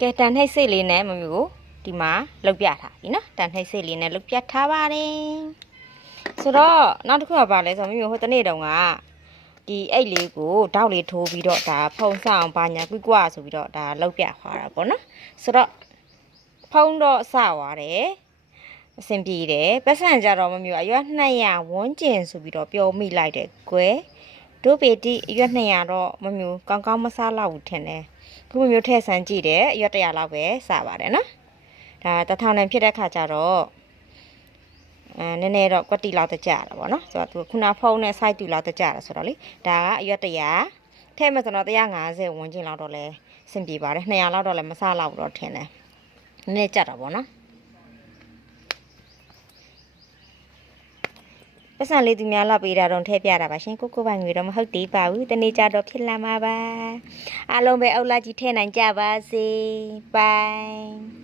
ကဲတန်ထိတ်စိတ်လေးနဲ့မမျိုးကိုဒီမှာလုတ်ပြထားပြီနော်တန်ထိတ်စိတ်လေးနဲ့လုတ်ပြထားပါတယ်ဆိုတော့နောက်တစ်ခုကပါလဲဆိုတော့မမျိုးဟိုတနေ့တုန်းကဒီအိတ်လေးကိုတောက်လေးထိုးပြီးတော့ဒါဖုံဆောင်ဘာညာကွိကွာဆိုပြီးတော့ဒါလုတ်ပြခွာတာပေါ့နော်ဆိုတော့ဖုံတော့စသွားတယ်အဆင်ပြေတယ်ပတ်စံကြတော့မမျိုးအရွက်200ဝန်းကျင်ဆိုပြီးတော့ပြောမိလိုက်တယ်ကွယ်တို့ပေတိအရွက်200တော့မမျိုးကောင်းကောင်းမစားလောက်ဘူးထင်တယ်ခုမျိုးထည့်ဆန်းကြည့်တယ်အရွက်100လောက်ပဲစပါတယ်နော်ဒါ1000နဲ့ဖြစ်တဲ့ခါကျတော့နည်းနည်းတော့ကွက်တီလောက်တကြတာပေါ့နော်ဆိုတော့သူခုနဖုံးနဲ့ site တူလောက်တကြတာဆိုတော့လေဒါကအရွက်100ထည့်မယ်ဆိုတော့150ဝန်းကျင်လောက်တော့လဲအဆင်ပြေပါတယ်200လောက်တော့လဲမစားလောက်တော့ထင်တယ်နည်းနည်းကြတာပေါ့နော်ပတ်စံလေးသူများလောက်ပေးတာတော့ထည့်ပြတာပါရှင်ကိုပိုင်ငွေတော့မဟုတ်သေးပါဘူးတနေ့ကြတော့ဖြစ်လာမှာပါအားလုံးပဲအုပ်လိုက်ကြီးထည့်နိုင်ကြပါစေဘိုင်